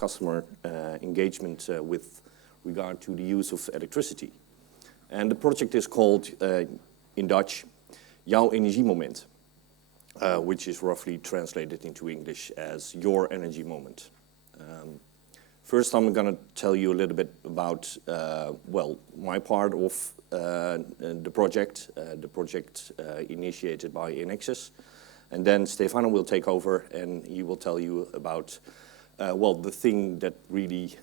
customer engagement with regard to the use of electricity. And the project is called, in Dutch, Jouw Energiemoment, which is roughly translated into English as Your Energy Moment. First, I'm going to tell you a little bit about, well, my part of the project initiated by Enexis. And then Stefano will take over and he will tell you about, well, the thing that really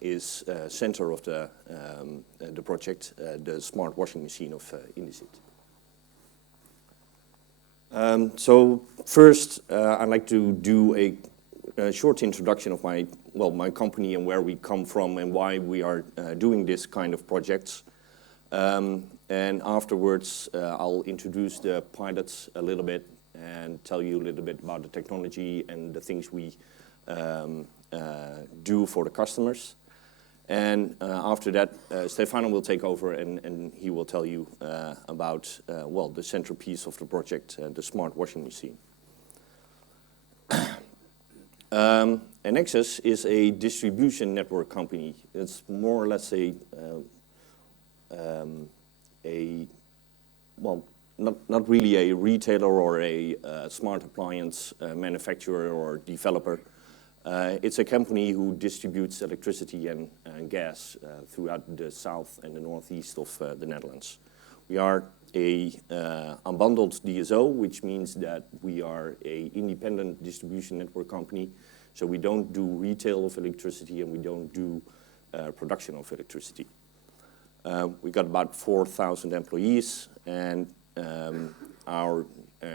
is center of the project, the smart washing machine of Indesit. So first, I'd like to do a short introduction of my company and where we come from and why we are doing this kind of projects. And afterwards, I'll introduce the pilots a little bit and tell you a little bit about the technology and the things we do for the customers. And after that, Stefano will take over and he will tell you about, well, the centerpiece of the project, the smart washing machine. Enexis is a distribution network company. It's more or less well, not really a retailer or a smart appliance manufacturer or developer. It's a company who distributes electricity and gas throughout the south and the northeast of the Netherlands. We are a unbundled DSO, which means that we are an independent distribution network company. So we don't do retail of electricity and we don't do production of electricity. We got about 4,000 employees and our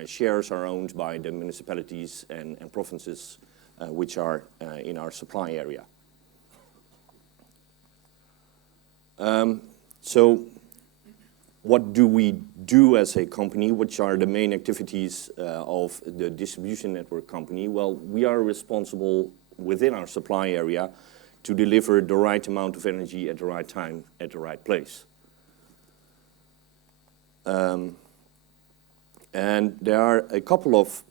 shares are owned by the municipalities and provinces which are in our supply area. So what do we do as a company? Which are the main activities of the distribution network company? Well, we are responsible within our supply area to deliver the right amount of energy at the right time, at the right place. And there are a couple of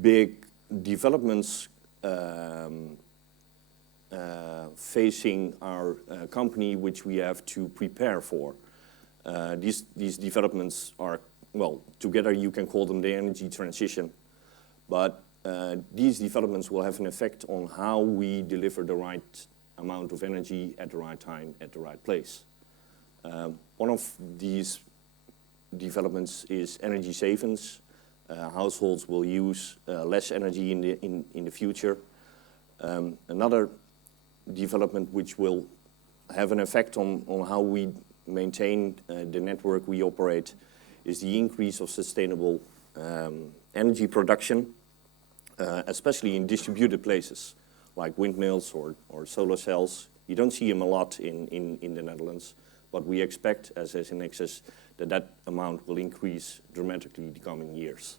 big developments facing our company, which we have to prepare for. These developments are, well, together you can call them the energy transition, but these developments will have an effect on how we deliver the right amount of energy at the right time, at the right place. One of these developments is energy savings. Households will use less energy in the future. Another development which will have an effect on how we maintain the network we operate is the increase of sustainable energy production, especially in distributed places like windmills or solar cells. You don't see them a lot in the Netherlands, but we expect as Enexis that amount will increase dramatically in the coming years.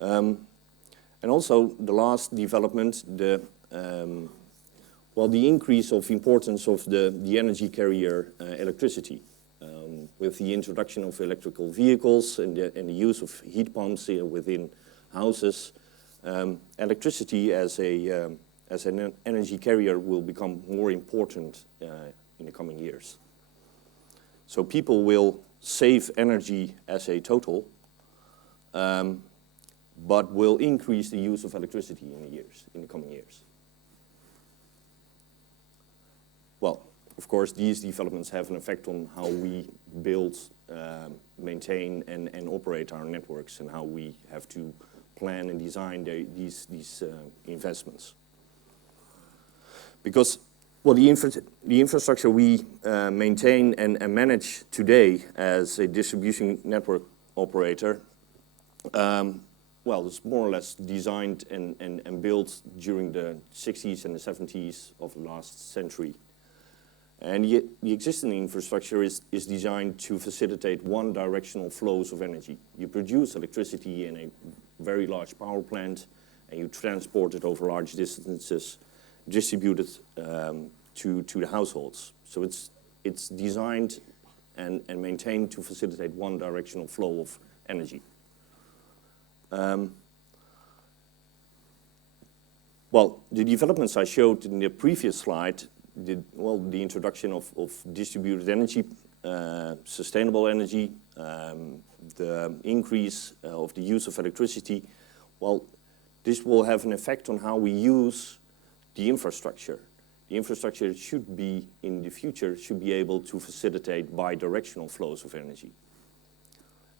And also the last development, the increase of importance of the energy carrier electricity. With the introduction of electrical vehicles and the use of heat pumps within houses, electricity as an energy carrier will become more important in the coming years. So people will save energy as a total, but will increase the use of electricity in the coming years. Well, of course, these developments have an effect on how we build, maintain, and operate our networks, and how we have to plan and design these investments. Because, well, the infrastructure we maintain and manage today as a distribution network operator, well, it's more or less designed and built during the 60s and the 70s of the last century. And the existing infrastructure is designed to facilitate one-directional flows of energy. You produce electricity in a very large power plant, and you transport it over large distances, distribute it to the households. So it's designed and maintained to facilitate one-directional flow of Well, the developments I showed in the previous slide, the introduction of distributed energy, sustainable energy, the increase of the use of electricity, well, this will have an effect on how we use the infrastructure. The infrastructure should be, in the future, should be able to facilitate bidirectional flows of energy.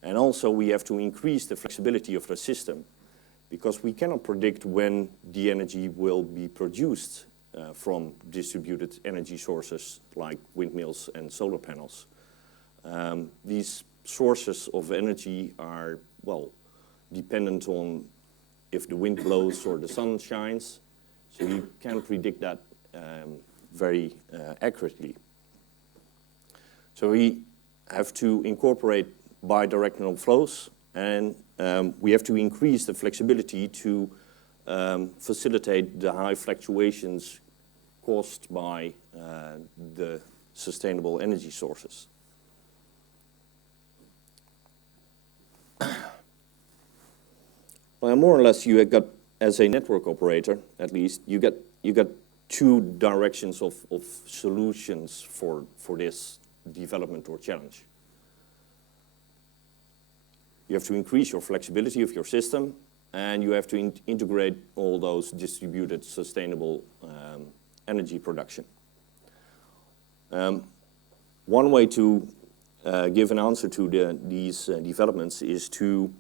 And also we have to increase the flexibility of the system, because we cannot predict when the energy will be produced from distributed energy sources like windmills and solar panels. These sources of energy are, well, dependent on if the wind blows or the sun shines, so you can't predict that very accurately. So we have to incorporate bidirectional flows, and we have to increase the flexibility to facilitate the high fluctuations caused by the sustainable energy sources. Well, more or less, you have got, as a network operator, at least, you got two directions of solutions for this development or challenge. You have to increase your flexibility of your system, and you have to integrate all those distributed sustainable energy production. One way to give an answer to these developments is to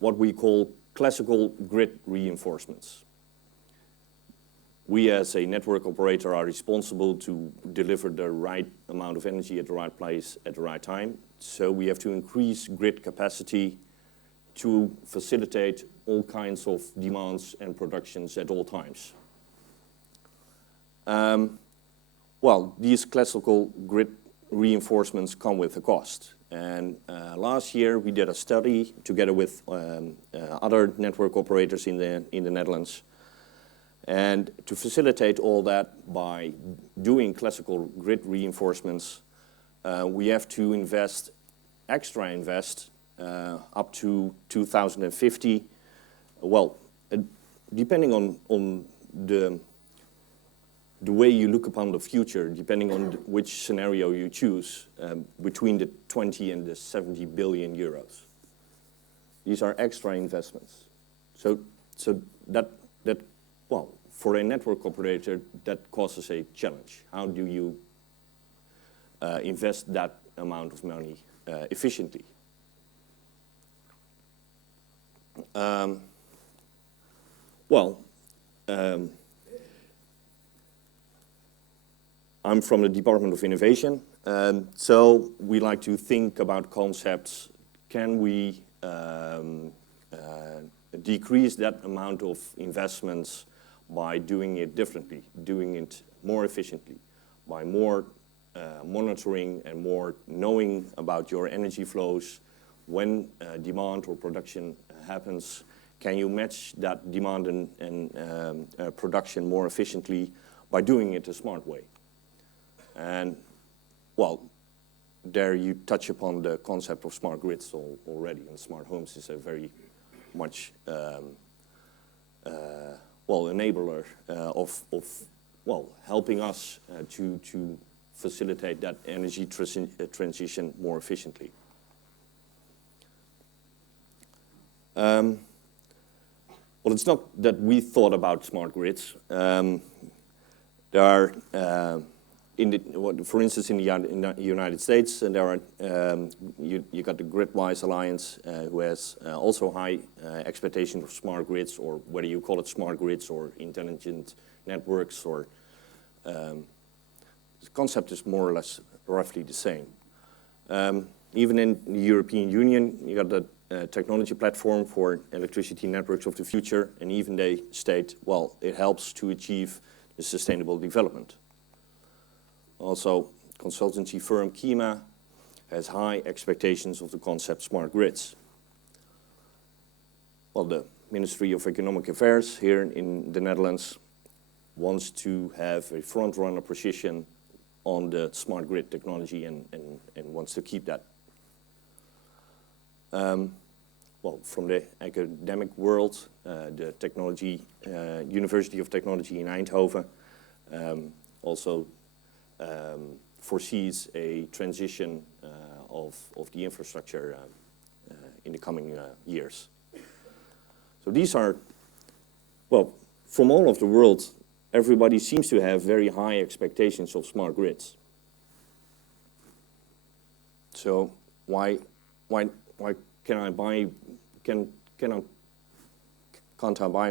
what we call classical grid reinforcements. We as a network operator are responsible to deliver the right amount of energy at the right place at the right time. So we have to increase grid capacity to facilitate all kinds of demands and productions at all times. Well, these classical grid reinforcements come with a cost. And last year we did a study together with other network operators in the Netherlands. And to facilitate all that by doing classical grid reinforcements, we have to extra invest up to 2050. Well, depending on the way you look upon the future, depending on which scenario you choose, between the 20 and the 70 billion euros. These are extra investments. So that well, for a network operator, that causes a challenge. How do you invest that amount of money efficiently? I'm from the Department of Innovation, so we like to think about concepts. Can we decrease that amount of investments by doing it differently, doing it more efficiently, by more monitoring and more knowing about your energy flows? When demand or production happens, can you match that demand and production more efficiently by doing it a smart way? And, well, there you touch upon the concept of smart grids already, and smart homes is a very much enabler of helping us to facilitate that energy transition more efficiently. Well, it's not that we thought about smart grids. There are, for instance, in the United States, and there are you got the Gridwise Alliance, who has also high expectations of smart grids, or whether you call it smart grids or intelligent networks, or the concept is more or less roughly the same. Even in the European Union, you got the technology platform for electricity networks of the future, and even they state, well, it helps to achieve the sustainable development. Also, consultancy firm KEMA has high expectations of the concept smart grids. Well, the Ministry of Economic Affairs here in the Netherlands wants to have a front-runner position on the smart grid technology and wants to keep that. from the academic world, the technology, University of Technology in Eindhoven, also foresees a transition of the infrastructure in the coming years. So these are, from all of the world, everybody seems to have very high expectations of smart grids. So why can't I buy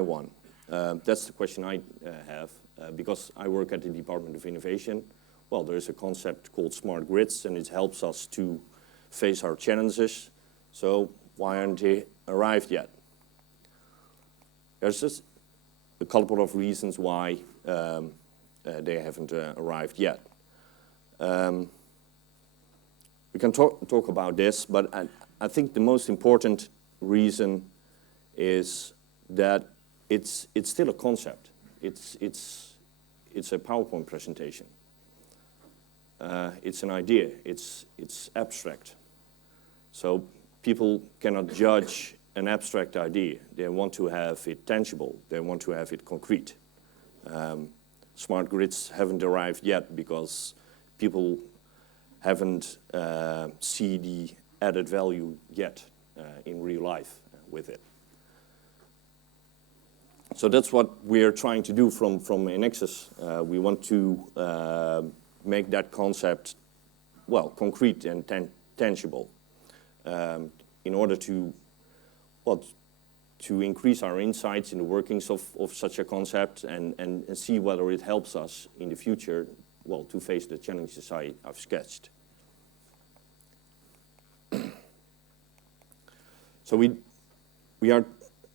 one? That's the question I have, because I work at the Department of Innovation. Well, there's a concept called smart grids, and it helps us to face our challenges. So why aren't they arrived yet? There's just a couple of reasons why they haven't arrived yet. We can talk about this, but I think the most important reason is that it's still a concept. It's a PowerPoint presentation. It's an idea. It's abstract. So people cannot judge an abstract idea. They want to have it tangible. They want to have it concrete. Smart grids haven't arrived yet because people haven't seen the added value yet in real life with it. So that's what we're trying to do from Enexis. We want to make that concept, concrete and tangible in order to increase our insights in the workings of such a concept and see whether it helps us in the future, to face the challenges I've sketched. So we are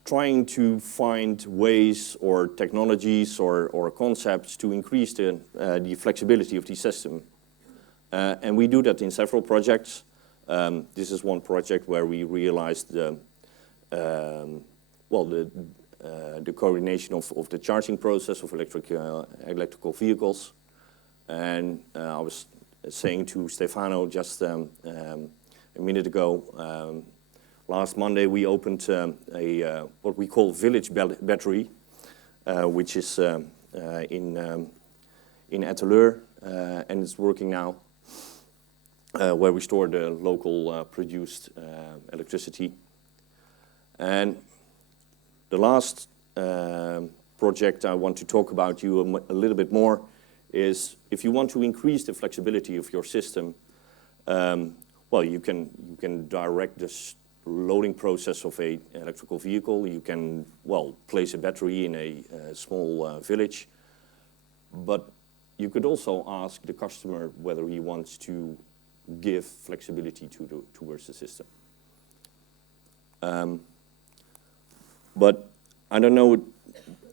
trying to find ways or technologies or concepts to increase the flexibility of the system. And we do that in several projects. This is one project where we realized the coordination of the charging process of electrical vehicles. And I was saying to Stefano just a minute ago, last Monday we opened what we call village battery, which is in Etteleur, and it's working now, where we store the local produced electricity. And the last project I want to talk about you a little bit more is if you want to increase the flexibility of your system, you can direct this loading process of an electrical vehicle. You can, place a battery in a small village. But you could also ask the customer whether he wants to give flexibility towards the system. But I don't know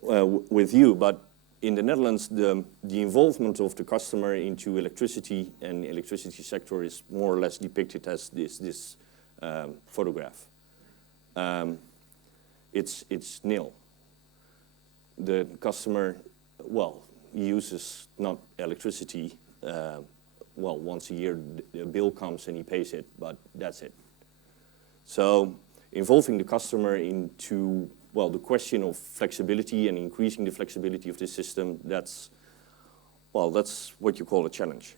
with you, but in the Netherlands, the involvement of the customer into electricity and the electricity sector is more or less depicted as this photograph. It's nil. The customer, he uses not electricity. Once a year the bill comes and he pays it, but that's it. So involving the customer into the question of flexibility and increasing the flexibility of the system, that's what you call a challenge.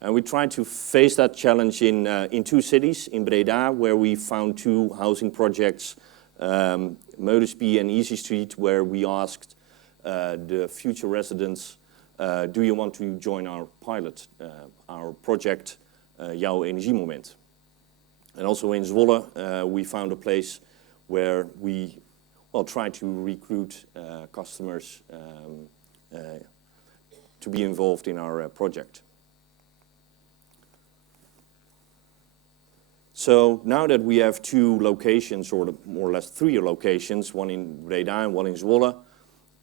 And we tried to face that challenge in two cities, in Breda, where we found two housing projects, Meudesby and Easy Street, where we asked the future residents, do you want to join our pilot, our project, Jouw Energiemoment? And also in Zwolle, we found a place where we try to recruit customers to be involved in our project. So now that we have two locations, or more or less three locations, one in Breda and one in Zwolle,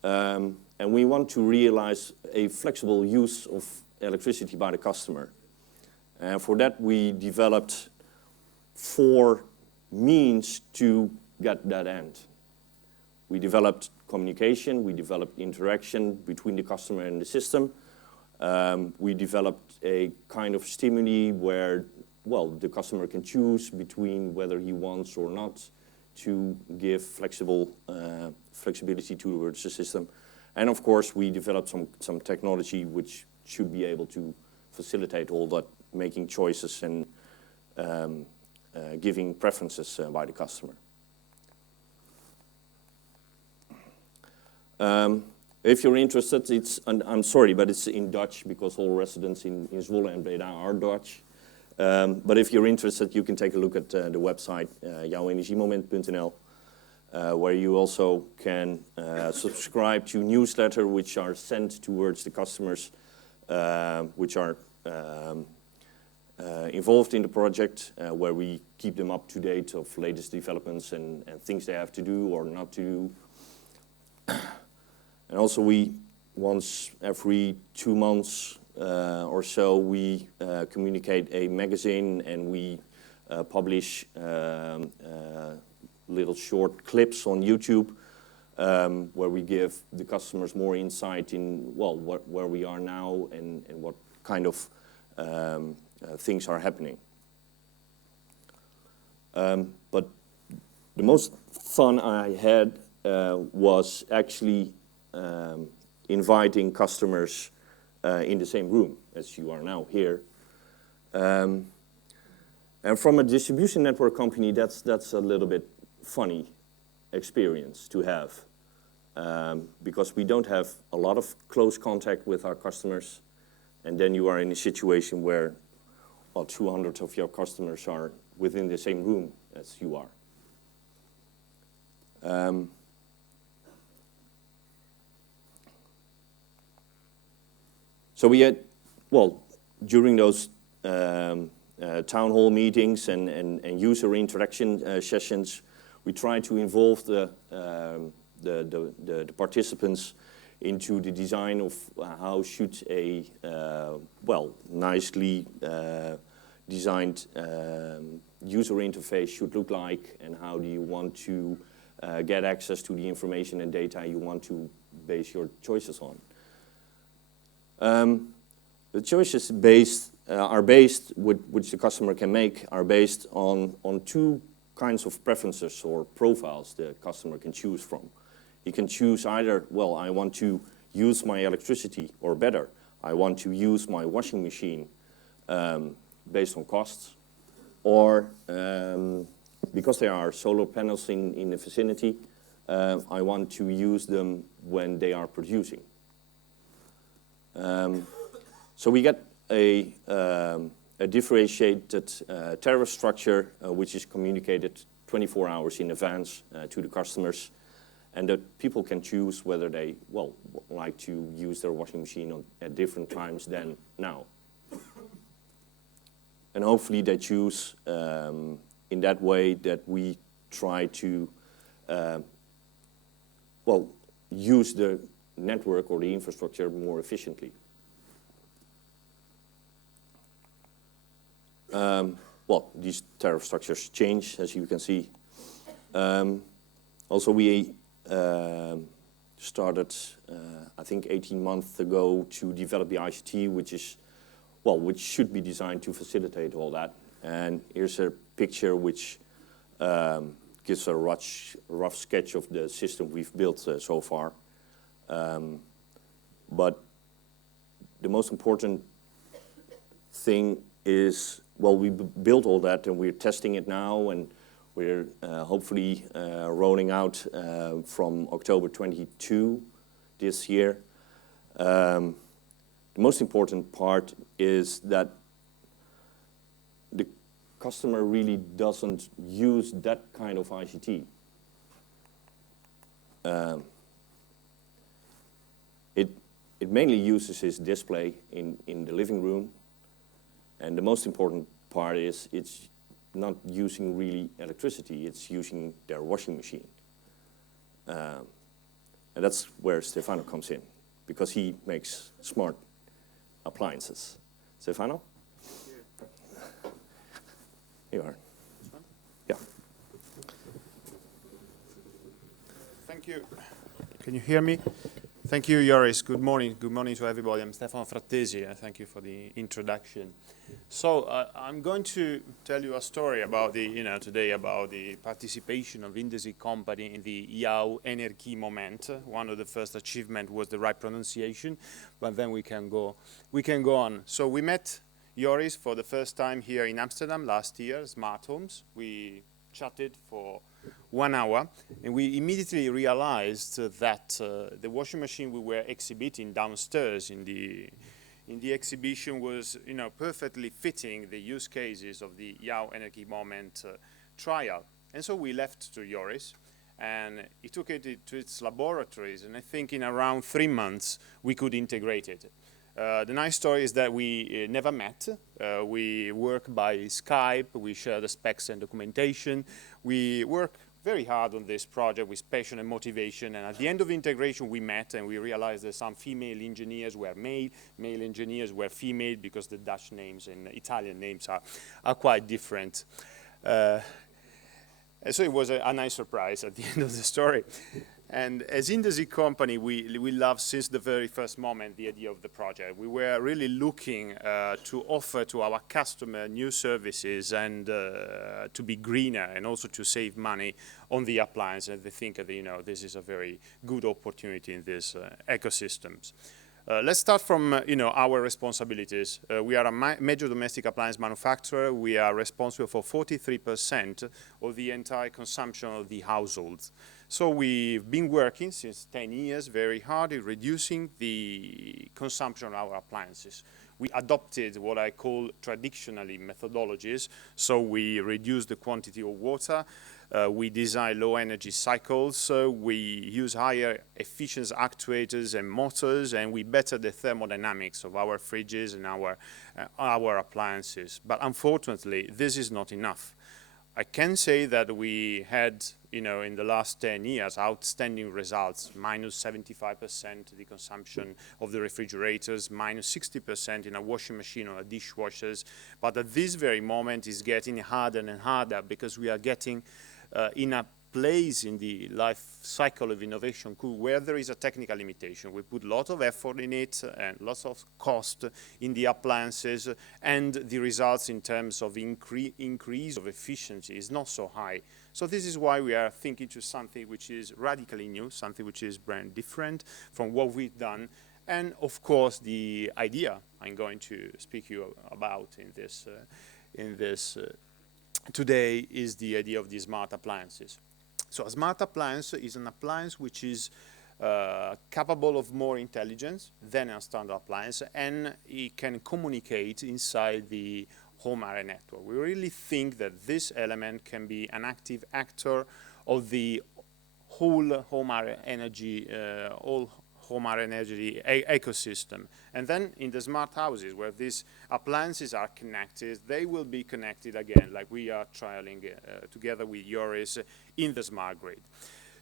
and we want to realize a flexible use of electricity by the customer. And for that we developed 4 means to get that end. We developed communication, we developed interaction between the customer and the system. We developed a kind of stimuli where well, the customer can choose between whether he wants or not to give flexibility towards the system. And of course, we developed some technology which should be able to facilitate all that, making choices and giving preferences by the customer. If you're interested, I'm sorry, but it's in Dutch because all residents in Zwolle and Breda are Dutch. But if you're interested, you can take a look at the website, jouwenergiemoment.nl, where you also can subscribe to newsletters which are sent towards the customers which are involved in the project, where we keep them up to date of latest developments and things they have to do or not to do. And also we, once every 2 months or so, we communicate a magazine, and we publish little short clips on YouTube where we give the customers more insight in, well, where we are now and what kind of things are happening. But the most fun I had was actually inviting customers in the same room as you are now here. And from a distribution network company, that's a little bit funny experience to have, because we don't have a lot of close contact with our customers, and then you are in a situation where, well, 200 of your customers are within the same room as you are. So we had, well, during those town hall meetings and user interaction sessions, we try to involve the participants into the design of how should a, well, nicely designed user interface should look like, and how do you want to get access to the information and data you want to base your choices on. The choices which the customer can make are based on 2 kinds of preferences or profiles the customer can choose from. He can choose either, well, I want to use my electricity, or better, I want to use my washing machine based on costs, or because there are solar panels in the vicinity, I want to use them when they are producing. So we get a differentiated tariff structure which is communicated 24 hours in advance to the customers, and that people can choose whether they, well, like to use their washing machine at different times than now. And hopefully they choose in that way that we try to, well, use the network or the infrastructure more efficiently. Well, these tariff structures change, as you can see. Also, we started, I think, 18 months ago to develop the ICT, which should be designed to facilitate all that. And here's a picture which gives a rough sketch of the system we've built so far. But the most important thing is, well, we built all that and we're testing it now, and we're hopefully rolling out from October 22 this year. The most important part is that the customer really doesn't use that kind of ICT. It mainly uses his display in the living room, and the most important part is it's not using really electricity, it's using their washing machine. And that's where Stefano comes in, because he makes smart appliances. Stefano? Here you are. Yeah. Thank you. Can you hear me? Thank you, Joris. Good morning. Good morning to everybody. I'm Stefano Frattesi. Thank you for the introduction. So I'm going to tell you a story about today about the participation of Indesit company in the IAU Energy moment. One of the first achievement was the right pronunciation, but then we can go on. So we met Joris for the first time here in Amsterdam last year, Smart Homes. We chatted for 1 hour, and we immediately realized that the washing machine we were exhibiting downstairs in the exhibition was, perfectly fitting the use cases of the IAU Energy moment trial. And so we left to Joris, and he took it to its laboratories, and I think in around 3 months we could integrate it. The nice story is that we never met. We work by Skype, we share the specs and documentation. We work very hard on this project with passion and motivation, and at the end of integration we met and we realized that some female engineers were male engineers were female, because the Dutch names and Italian names are quite different. And so it was a nice surprise at the end of the story. And as Indesit company, we love since the very first moment the idea of the project. We were really looking to offer to our customer new services and to be greener and also to save money on the appliance. And they think that, this is a very good opportunity in these ecosystems. Let's start from our responsibilities. We are a major domestic appliance manufacturer. We are responsible for 43% of the entire consumption of the households. So we've been working since 10 years very hard in reducing the consumption of our appliances. We adopted what I call traditionally methodologies. So we reduce the quantity of water. We design low energy cycles. We use higher efficiency actuators and motors, and we better the thermodynamics of our fridges and our appliances. But unfortunately, this is not enough. I can say that we had, in the last 10 years, outstanding results, minus 75% the consumption of the refrigerators, minus 60% in a washing machine or a dishwashers. But at this very moment, it's getting harder and harder because we are getting in a place in the life cycle of innovation where there is a technical limitation. We put a lot of effort in it and lots of cost in the appliances, and the results in terms of increase of efficiency is not so high. So this is why we are thinking to something which is radically new, something which is brand different from what we've done. And of course, the idea I'm going to speak to you about in this today is the idea of the smart appliances. So a smart appliance is an appliance which is capable of more intelligence than a standard appliance, and it can communicate inside the home area network. We really think that this element can be an active actor of the whole home area energy, ecosystem. And then in the smart houses where these appliances are connected, they will be connected again, like we are trialing together with Joris in the smart grid.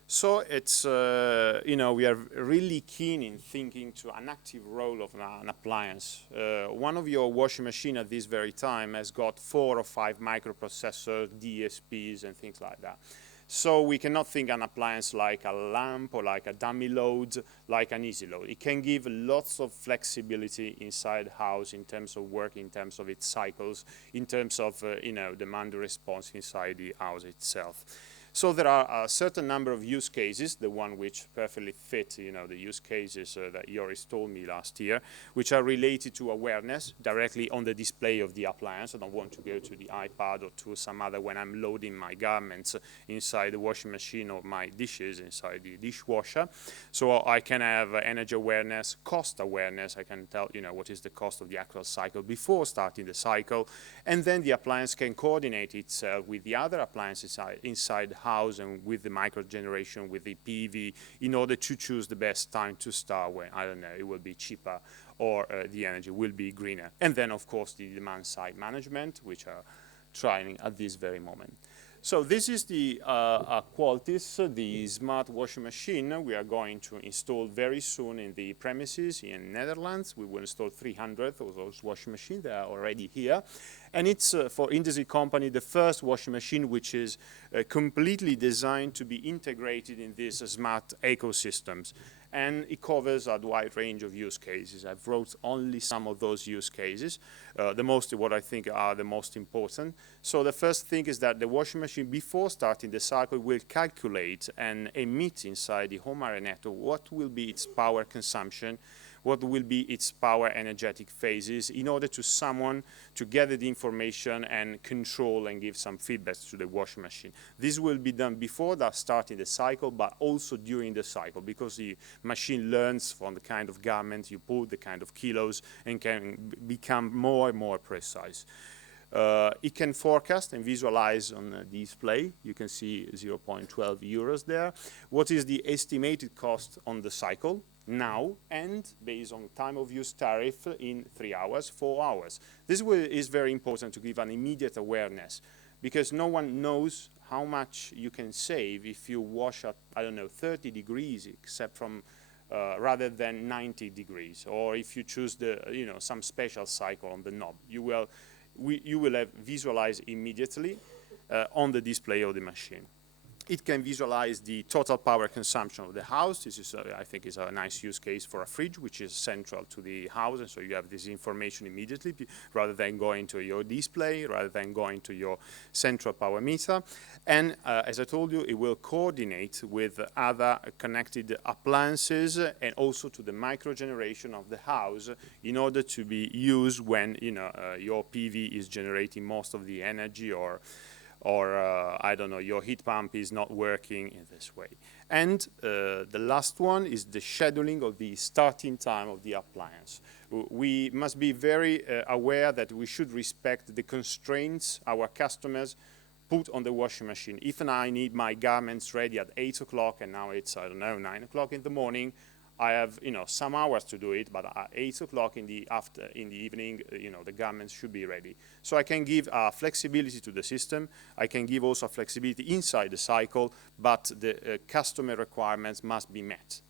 So it's, we are really keen in thinking to an active role of an appliance. One of your washing machine at this very time has got 4 or 5 microprocessors, DSPs and things like that. So we cannot think an appliance like a lamp or like a dummy load, like an easy load. It can give lots of flexibility inside the house in terms of work, in terms of its cycles, in terms of demand response inside the house itself. So there are a certain number of use cases, the one which perfectly fit, the use cases that Joris told me last year, which are related to awareness directly on the display of the appliance. I don't want to go to the iPad or to some other when I'm loading my garments inside the washing machine or my dishes inside the dishwasher. So I can have energy awareness, cost awareness. I can tell, what is the cost of the actual cycle before starting the cycle. And then the appliance can coordinate itself with the other appliances inside the house and with the micro generation, with the PV, in order to choose the best time to start when, I don't know, it will be cheaper or the energy will be greener. And then, of course, the demand side management, which are trying at this very moment. So this is the Qualtis, the smart washing machine we are going to install very soon in the premises in Netherlands. We will install 300 of those washing machines. They are already here. And it's, for Indesit company, the first washing machine which is completely designed to be integrated in these smart ecosystems. and it covers a wide range of use cases. I've wrote only some of those use cases, what I think are the most important. So the first thing is that the washing machine, before starting the cycle, will calculate and emit inside the home area network what will be its power consumption, what will be its power energetic phases, in order to gather the information and control and give some feedback to the washing machine. This will be done before starting the cycle, but also during the cycle, because the machine learns from the kind of garment you put, the kind of kilos, and can become more and more precise. It can forecast and visualize on the display. You can see 0.12 euros there. What is the estimated cost on the cycle now, and based on time of use tariff in 3 hours, 4 hours. This is very important to give an immediate awareness, because no one knows how much you can save if you wash at, I don't know, 30 degrees, except from rather than 90 degrees, or if you choose some special cycle on the knob. You will have visualized immediately on the display of the machine. It can visualize the total power consumption of the house. This is, I think, is a nice use case for a fridge, which is central to the house, and so you have this information immediately, rather than going to your display, rather than going to your central power meter. And as I told you, it will coordinate with other connected appliances and also to the micro generation of the house, in order to be used when your PV is generating most of the energy, or I don't know, your heat pump is not working in this way. And the last one is the scheduling of the starting time of the appliance. We must be very aware that we should respect the constraints our customers put on the washing machine. If I need my garments ready at 8 o'clock and now it's, I don't know, 9 o'clock in the morning, I have, some hours to do it, but at 8 o'clock in the evening, the garments should be ready. So I can give flexibility to the system. I can give also flexibility inside the cycle, but the customer requirements must be met.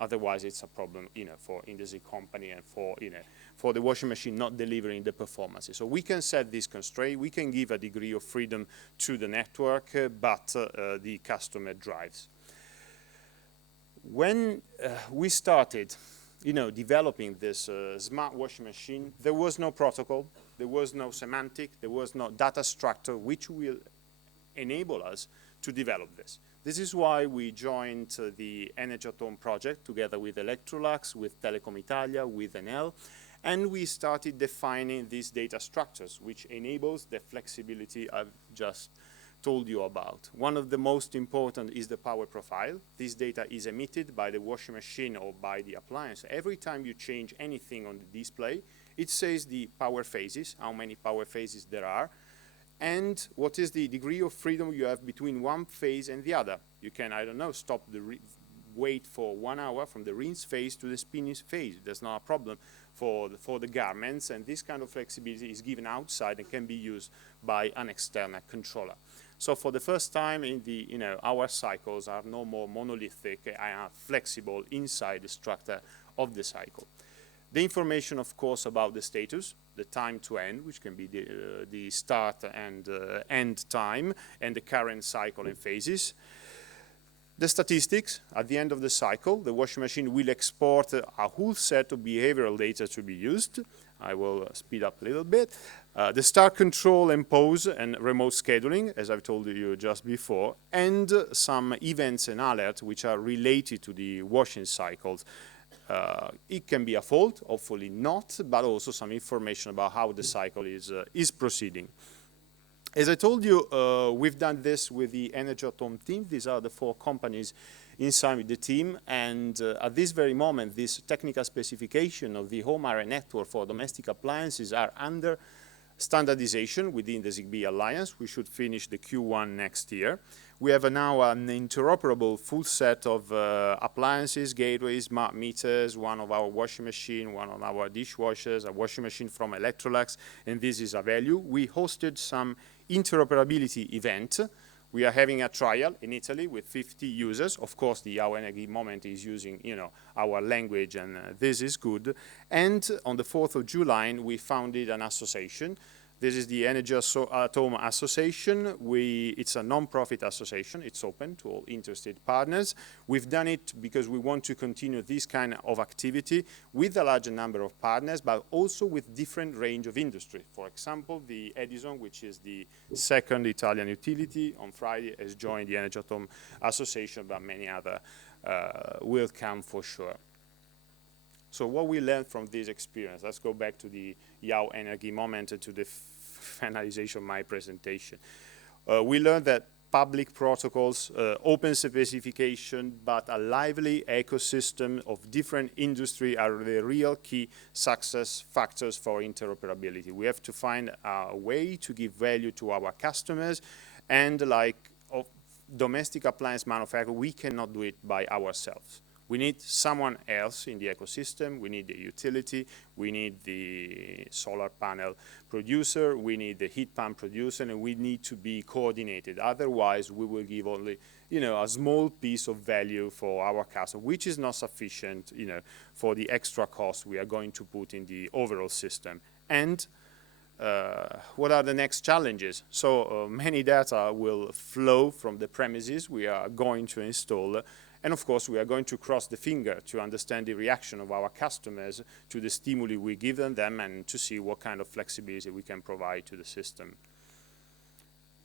Otherwise, it's a problem, for Indesit company and for the washing machine not delivering the performances. So we can set this constraint. We can give a degree of freedom to the network, but the customer drives. When we started, developing this smart washing machine, there was no protocol, there was no semantic, there was no data structure which will enable us to develop this. This is why we joined the Energy at Home project together with Electrolux, with Telecom Italia, with Enel, and we started defining these data structures, which enables the flexibility I've just told you about. One of the most important is the power profile. This data is emitted by the washing machine or by the appliance. Every time you change anything on the display, it says the power phases, how many power phases there are, and what is the degree of freedom you have between one phase and the other. You can, I don't know, stop wait for 1 hour from the rinse phase to the spinning phase. There's not a problem for the garments, and this kind of flexibility is given outside and can be used by an external controller. So for the first time in our cycles are no more monolithic and are flexible inside the structure of the cycle. The information, of course, about the status, the time to end, which can be the start and end time, and the current cycle and phases. The statistics, at the end of the cycle, the washing machine will export a whole set of behavioral data to be used. I will speed up a little bit. The start control and pause and remote scheduling, as I've told you just before, and some events and alerts which are related to the washing cycles. It can be a fault, hopefully not, but also some information about how the cycle is proceeding. As I told you, we've done this with the Energy at Home team. These are the 4 companies inside the team, and at this very moment, this technical specification of the home area network for domestic appliances are under standardization within the ZigBee Alliance. We should finish the Q1 next year. We have now an interoperable full set of appliances, gateways, smart meters, one of our washing machine, one of our dishwashers, a washing machine from Electrolux, and this is a value. We hosted some interoperability event. We are having a trial in Italy with 50 users. Of course, the Our Energy moment is using, our language, and this is good. And on the 4th of July, we founded an association. This is the Energy Atom Association. It's a non-profit association. It's open to all interested partners. We've done it because we want to continue this kind of activity with a larger number of partners, but also with different range of industry. For example, the Edison, which is the second Italian utility, on Friday has joined the Energy Atom Association, but many other will come for sure. So what we learned from this experience, let's go back to the Yao Energy moment and to the finalization of my presentation. We learned that public protocols, open specification, but a lively ecosystem of different industry are the real key success factors for interoperability. We have to find a way to give value to our customers, and like domestic appliance manufacturer, we cannot do it by ourselves. We need someone else in the ecosystem. We need the utility. We need the solar panel producer. We need the heat pump producer, and we need to be coordinated. Otherwise, we will give only, a small piece of value for our customer, which is not sufficient, for the extra cost we are going to put in the overall system. And what are the next challenges? So many data will flow from the premises we are going to install. And of course, we are going to cross the finger to understand the reaction of our customers to the stimuli we give them and to see what kind of flexibility we can provide to the system.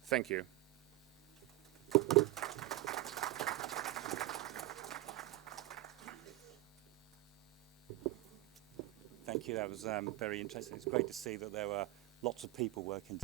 Thank you. Thank you. That was very interesting. It's great to see that there were lots of people working